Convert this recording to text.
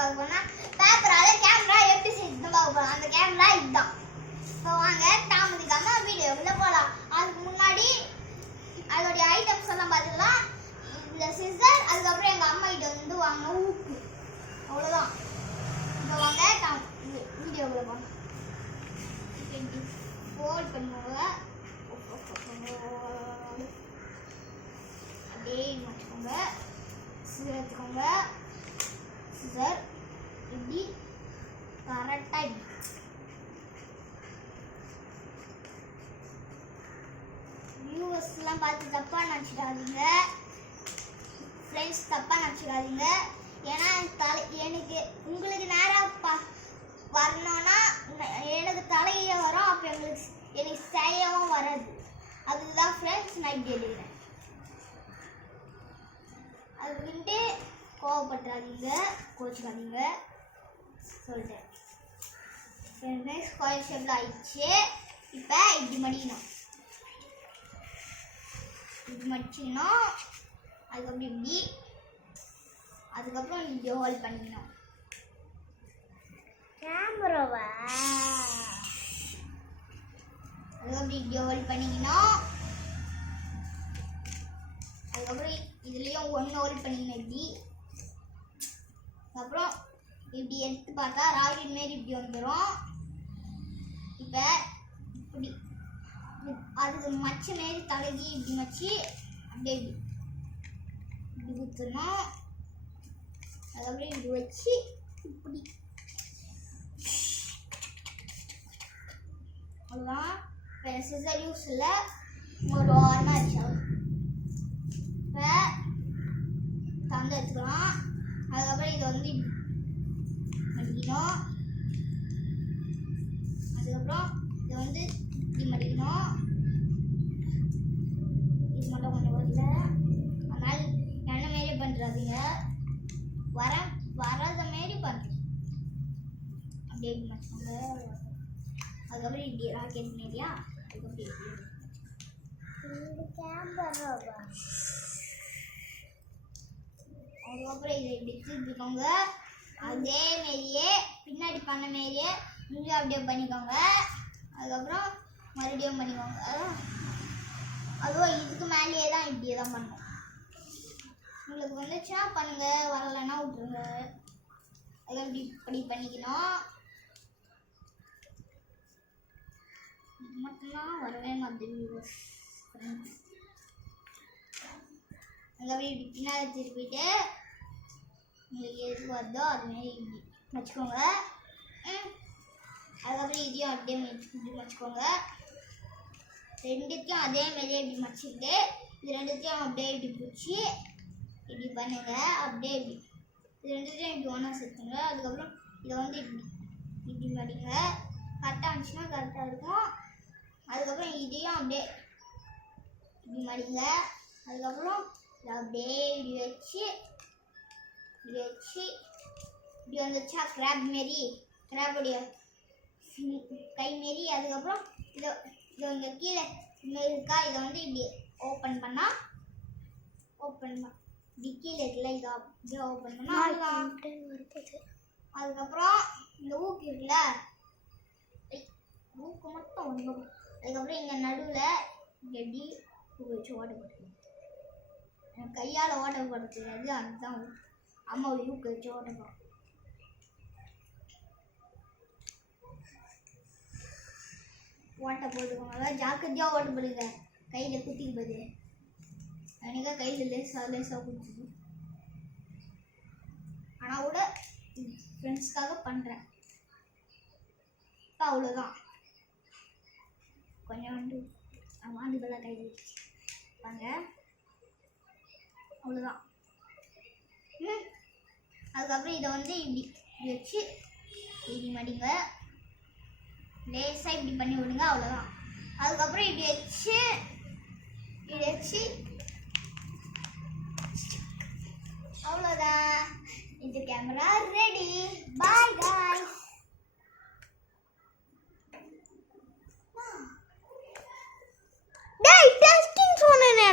பார்க்க போனால் பேப்பரால கேமரா எப்படி செய்யுதுன்னு பார்க்க போகலாம். அந்த கேமரா இதுதான். இப்போ வாங்க தாமதிக்காமல் வீடியோக்குள்ளே போகலாம். அதுக்கு முன்னாடி அதோடைய ஐட்டம்ஸ் எல்லாம் பார்த்துக்கலாம். இந்த சிசர், அதுக்கப்புறம் எங்கள் அம்மா கிட்ட வந்து வாங்கின ஊக்கு, அவ்வளோதான். இப்போ வாங்க வீடியோக்குள்ளே போகலாம். ஃபோல்ட் பண்ணுவாங்க, அப்படியே வச்சுக்கோங்க. சிசர் எடுத்துக்கோங்க. சிசர் இப்படி கரெக்டாக இப்படி வியூவர்ஸ்லாம் பார்த்து தப்பாக நினச்சிடாதீங்க, ஃப்ரெண்ட்ஸ் தப்பாக நினச்சிடாதீங்க. ஏன்னா எனக்கு உங்களுக்கு நேராக வரணும்னா எனக்கு தலையே வரும், அப்போ எனக்கு செய்யவும் வராது. அதுதான் ஃப்ரெண்ட்ஸ் நான் இப்படி எழுதுகிறேன். அதுக்கிட்டு கோவப்பட்டுறாதீங்க, கோச்சிக்காதீங்க சொல்லிட்டேன். ஸ்கொயர் ஷேப்பில் ஆயிடுச்சு. இப்போ இப்படி மடிக்கணும். இப்படி மடிச்சிக்கணும். அதுக்கப்புறம் இப்படி, அதுக்கப்புறம் இப்படி ஹோல்ட் பண்ணிக்கணும். கேமராவை அதுக்கப்புறம் இப்படி ஹோல்ட் பண்ணிக்கணும். அதுக்கப்புறம் இதுலேயும் ஒன்று ஹோல்ட் பண்ணிக்கணும் இப்படி. அப்புறம் இப்படி எடுத்து பார்த்தா ராக்கெட் மாரி இப்படி வந்துடும். இப்போ இப்படி அதுக்கு மச்ச மாரி தலைகி இப்படி மச்சு அப்படியே இப்படி குத்துணும். அதுக்கப்புறம் இப்படி வச்சு இப்படி, அவ்வளோதான். இப்போ சிசர் யூஸ் இல்லை, ஒரு வாரமாக ஆச்சு. இப்போ தந்து எடுத்துக்கலாம். அதுக்கப்புறம் இதை வந்து மடிக்கணும். அதுக்கப்புறம் இதை வந்து இப்படி மடிக்கணும். இது மட்டும் கொஞ்சம் வரல, அதனால் என்ன மாரி பண்ணுறாதீங்க, வராத மாரி பண்ணுறேன். அப்படியே இப்படி மடிச்சுக்கோங்க. அதுக்கப்புறம் இப்படி ராக்கெட் மாரியா, அதுக்கப்புறம் அதுக்கப்புறம் இதை இப்படி திருப்பிக்கோங்க. அதே மாரியே பின்னாடி பண்ண மாரியே இங்கே அப்படியே பண்ணிக்கோங்க. அதுக்கப்புறம் மறுபடியும் பண்ணிக்கோங்க. அதுவும் இதுக்கு மேலேயே தான் இப்படியே தான் பண்ணணும். உங்களுக்கு வந்துச்சுன்னா பண்ணுங்க, வரலைன்னா விட்டுருங்க. அதை இப்படி பண்ணிக்கணும். இது மட்டும்தான் வரவே மாட்டேங்குது. அதுக்கப்புறம் இப்படி பின்னாடி திருப்பிட்டு உங்களுக்கு எது வருதோ அதுமாரி இப்படி வச்சுக்கோங்க. அதுக்கப்புறம் இதையும் அப்படியே இப்படி வச்சுக்கோங்க. ரெண்டுத்தையும் அதே மாதிரியே இப்படி மச்சிக்கிட்டு இது ரெண்டுத்தையும் அப்படியே இப்படி பிடிச்சி இப்படி பண்ணுங்க. அப்படியே இப்படி இது ரெண்டுத்தையும் இப்படி ஒன்றா சேர்த்துங்க. அதுக்கப்புறம் இதை வந்து இப்படி இப்படி மடிங்க. கரெக்டாக இருந்துச்சுன்னா கரெக்டாக இருக்கும். அதுக்கப்புறம் இதையும் அப்படியே இப்படி மடிங்க. அதுக்கப்புறம் இதை அப்படியே இப்படி வச்சு இப்படி வந்துச்சா கிராப் மாரி, கிராபுடைய கை மாரி. அதுக்கப்புறம் இதை இங்கே கீழே இன்னும் இருக்கா, இதை வந்து இப்படி ஓப்பன் பண்ணால் இப்படி கீழே இருக்குல்ல, இதை அப்படியே ஓப்பன் பண்ணால் அதுக்கப்புறம் இந்த ஊக்கு இருக்குல்ல, ஊக்கு மட்டும் ஒன்று. அதுக்கப்புறம் இங்கே நடுவில் எப்படி ஊக்கு வச்சு ஓட்ட போட்டுருக்கேன். எனக்கு கையால் ஓட்ட போட தெரியாது, அதுதான் அம்மா ஊக்கு வச்சு ஓட்ட போகிறோம். ஓட்ட போட்டுக்கோங்க. ஜாக்கிரதையாக ஓட்ட போடுங்க, கையில் குத்திக்கு போது. எனக்கு கையில் லேசாக குடிச்சிது. ஆனால் கூட ஃப்ரெண்ட்ஸ்க்காக பண்ணுறேன். இப்போ அவ்வளோதான். கொஞ்சம் வந்து வாண்டுகளாக கையில் வச்சு வாங்க, அவ்வளோதான். அதுக்கப்புறம் இதை வந்து இப்படி வச்சு இப்படி மடிங்க. லேசாக இப்படி பண்ணி விடுங்க, அவ்வளோதான். அதுக்கப்புறம் இப்படி வச்சு